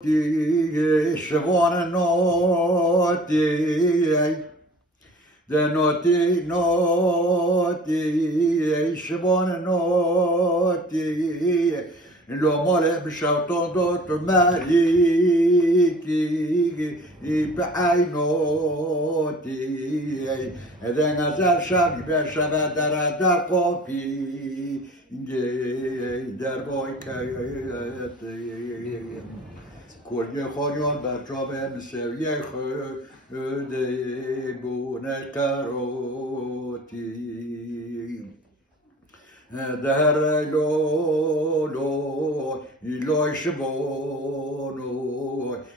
Die schwone noti, de noti schwone noti, lo mole b'shauton dot mariki, b'ay noti, de nazar shabi b'shava dar kopi, der boy kayet. کلی خاریان بر جابه سویه خده بونه قراتی در لولو ایلای شبانو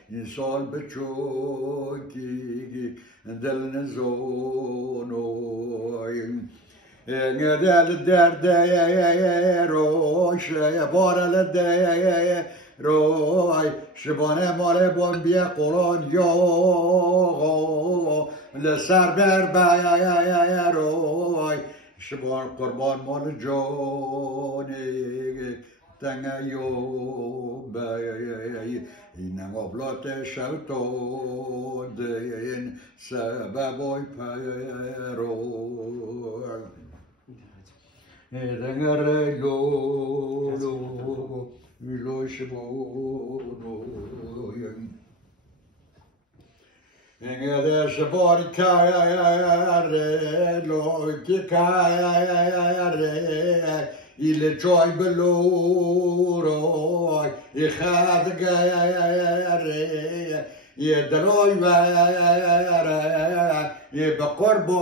این سال به چوکی دل نزونو دل درده روش بارل ده روی شبانه مال بی قرآن یا لسر بر روی شبان قربان مال جانی تنگیو بی این مبلات شوتون دین سببای پیروی دنگر لولو Miloš bonojem. Engede šbor kajare, lojki kajare, ile čoj beluroj, I had gajare, je droj vajare, je beqorbo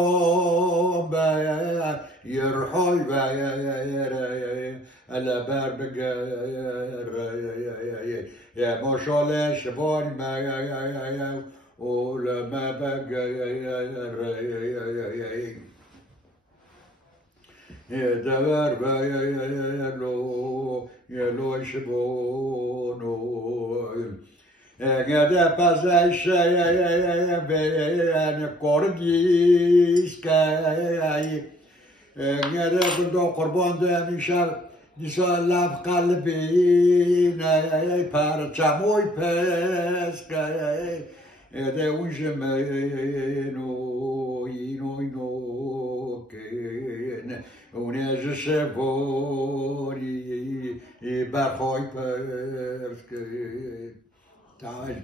vajare, je rhoj vajare, على بار بقر يا مشالة شبان ما يا ولا ما بقى يا دار با يا لو شبونو يا بازاش يا بين كورديس كاي يا بدو قربان ده میشه Disa lab qalbi nay parçamoy pesca de un gemeno ino ken unez sevori barhoy pesca tal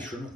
şunu